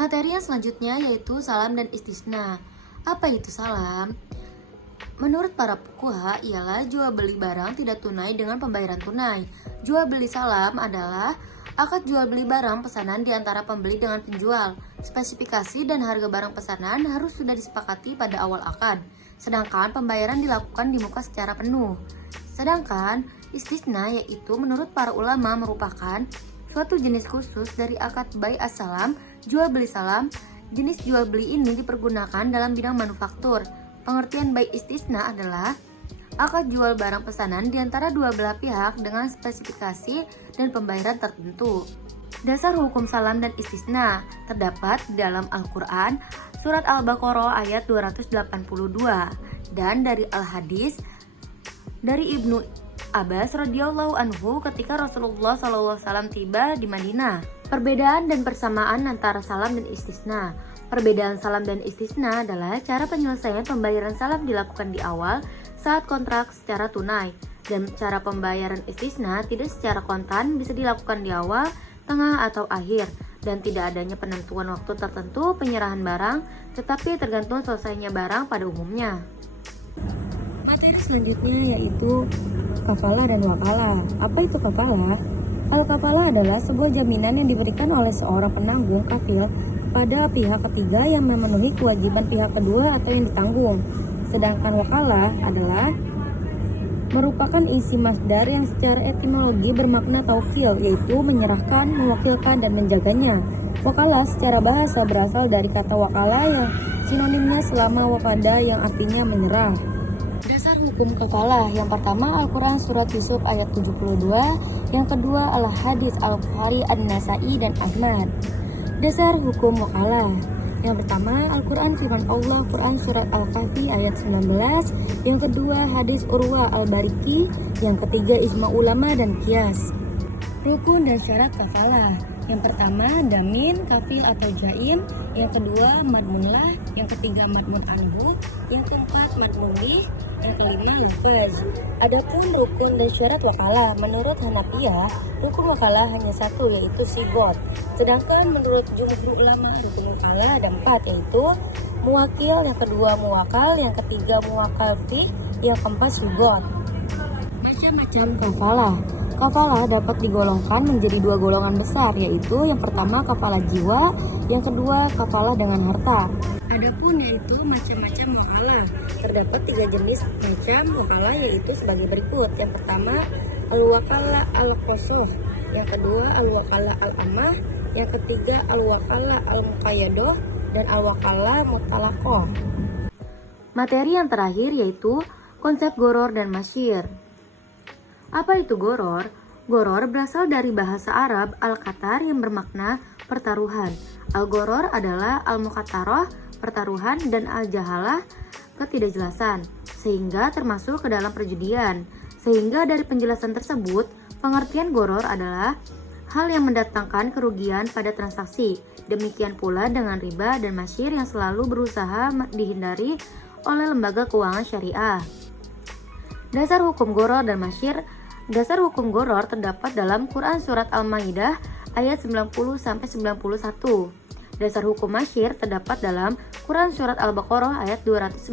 Materi yang selanjutnya yaitu salam dan istisna. Apa itu salam? Menurut para fuqaha ialah jual beli barang tidak tunai dengan pembayaran tunai. Jual beli salam adalah akad jual beli barang pesanan di antara pembeli dengan penjual. Spesifikasi dan harga barang pesanan harus sudah disepakati pada awal akad. Sedangkan pembayaran dilakukan di muka secara penuh. Sedangkan istisna yaitu menurut para ulama merupakan suatu jenis khusus dari akad bai as-salam, jual beli salam. Jenis jual beli ini dipergunakan dalam bidang manufaktur. Pengertian bai istisna adalah akad jual barang pesanan di antara dua belah pihak dengan spesifikasi dan pembayaran tertentu. Dasar hukum salam dan istisna terdapat di dalam Al-Quran, surat Al-Baqarah ayat 282, dan dari Al-Hadis dari Ibnu Abbas radhiyallahu anhu ketika Rasulullah SAW tiba di Madinah. Perbedaan dan persamaan antara salam dan istisna. Perbedaan salam dan istisna adalah cara penyelesaian pembayaran salam dilakukan di awal saat kontrak secara tunai, dan cara pembayaran istisna tidak secara kontan bisa dilakukan di awal, tengah, atau akhir, dan tidak adanya penentuan waktu tertentu penyerahan barang, tetapi tergantung selesainya barang pada umumnya. Materi selanjutnya yaitu kafalah dan wakalah. Apa itu kafalah? Al-kafalah adalah sebuah jaminan yang diberikan oleh seorang penanggung kafil pada pihak ketiga yang memenuhi kewajiban pihak kedua atau yang ditanggung. Sedangkan wakalah adalah merupakan isi masdar yang secara etimologi bermakna taukil, yaitu menyerahkan, mewakilkan, dan menjaganya. Wakalah secara bahasa berasal dari kata wakala yang sinonimnya selama wakada yang artinya menyerah. Dasar hukum kafalah yang pertama Al-Quran surat Yusuf ayat 72, yang kedua Al-Hadis Al-Bukhari, An-Nasai, dan Ahmad. Dasar hukum wakalah yang pertama Al-Quran firman Allah, Quran surat Al-Kahfi ayat 19, yang kedua hadis Urwa Al-Bariki, yang ketiga ijma ulama dan qiyas. Rukun dan syarat kafalah yang pertama damin, kafil atau jaim, yang kedua madmunlah, yang ketiga madmun anhu, yang keempat madmunlih, yang kelima lafaz. Adapun rukun dan syarat wakalah menurut Hanafiyah, rukun wakalah hanya satu, yaitu sigot. Sedangkan menurut jumhur ulama rukun wakalah ada 4, yaitu muwakil, yang kedua muwakal, yang ketiga muwakal fi, yang keempat sigot. Macam-macam kafalah. Kafalah dapat digolongkan menjadi dua golongan besar, yaitu yang pertama kafalah jiwa, yang kedua kafalah dengan harta. Adapun yaitu macam-macam wakalah. Terdapat 3 jenis macam wakalah, yaitu sebagai berikut. Yang pertama al-wakalah al-qosoh, yang kedua al-wakalah al-amah, yang ketiga al-wakalah al-muqayyadoh, dan al-wakalah mutalaqoh. Materi yang terakhir yaitu konsep goror dan masyir. Apa itu goror? Goror berasal dari bahasa Arab al-qatar yang bermakna pertaruhan. Al-goror adalah al-muqattaroh, pertaruhan, dan al-jahalah, ketidakjelasan, sehingga termasuk ke dalam perjudian. Sehingga dari penjelasan tersebut, pengertian goror adalah hal yang mendatangkan kerugian pada transaksi. Demikian pula dengan riba dan masyir yang selalu berusaha dihindari oleh lembaga keuangan syariah. Dasar hukum goror dan masyir. Dasar hukum goror terdapat dalam Quran surat Al-Maidah ayat 90-91. Dasar hukum masyir terdapat dalam Quran surat Al-Baqarah ayat 219.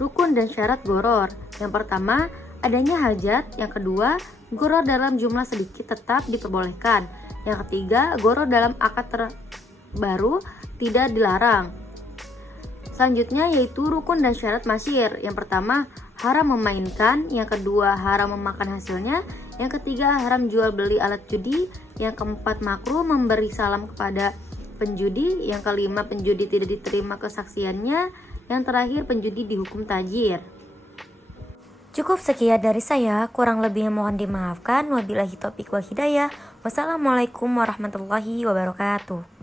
Rukun dan syarat goror. Yang pertama, adanya hajat. Yang kedua, goror dalam jumlah sedikit tetap diperbolehkan. Yang ketiga, goror dalam akad terbaru tidak dilarang. Selanjutnya yaitu rukun dan syarat masyir. Yang pertama, haram memainkan, yang kedua haram memakan hasilnya, yang ketiga haram jual beli alat judi, yang keempat makruh memberi salam kepada penjudi, yang kelima penjudi tidak diterima kesaksiannya, yang terakhir penjudi dihukum tajir. Cukup sekian dari saya, kurang lebihnya mohon dimaafkan. Wabillahi taufiq wal hidayah. Wassalamualaikum warahmatullahi wabarakatuh.